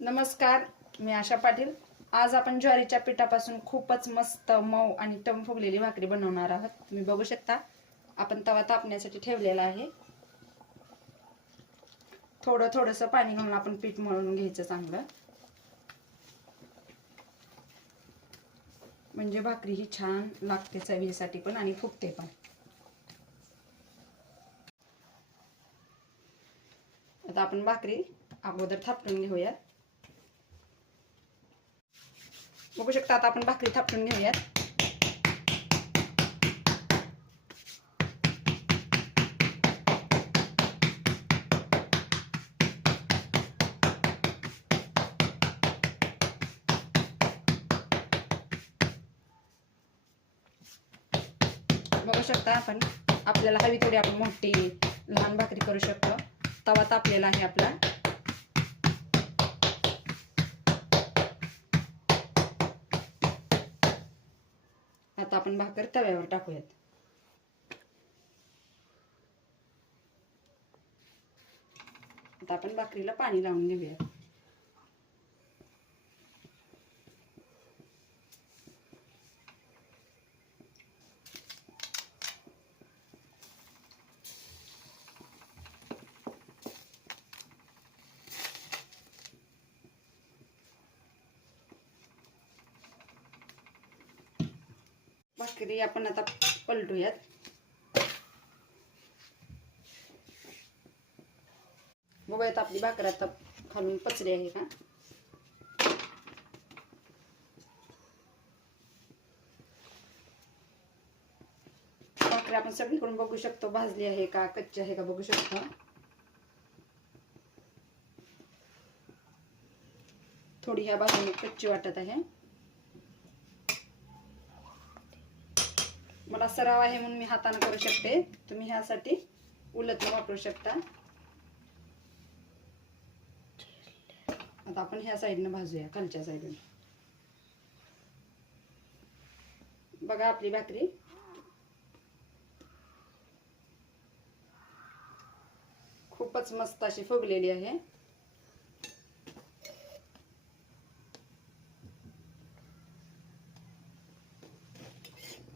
नमस्कार, मी आशा पाटील। आज आपण ज्वारीच्या पिठापासून खूपच मस्त मऊ आणि टम फुगलेली भाकरी बनवणार आहोत। तुम्ही बघू शकता, आपण तवा तापण्यासाठी ठेवलेला आहे। थोडं थोडंसं पाणी घालून आपण पीठ मळून घ्यायचं चांगलं, म्हणजे भाकरी ही छान लागते चवीसाठी पण आणि फुगते पण। आता आपण भाकरी अगोदर थापटून घेऊया। बघू शकता, आता आपण भाकरी थापटून घेऊयात। बघू शकता, आपण आपल्याला हवी तेवढी आपण मोठी लहान भाकरी करू शकतो। तवा तापलेला आहे आपला। आता आपण भाकर तव्यावर टाकूयात। आता आपण भाकरीला पाणी लावून घेऊया। भाकरी आपण आता पलटूयात। बघूयात आपली भाकर आता खालून पचली आहे का। भाकरी आपण सगळीकडून बघू शकतो, भाजली आहे का कच्ची आहे का बघू शकतो। थोडी ह्या बाजूने कच्ची वाटत आहे। मला सराव आहे म्हणून मी हाताने करू शकते, तुम्ही ह्यासाठी उलटण वापरू शकता। आता आपण ह्या साईडने भाजूया, खालच्या साईडने। बघा, आपली भाकरी खूपच मस्त अशी फुगलेली आहे।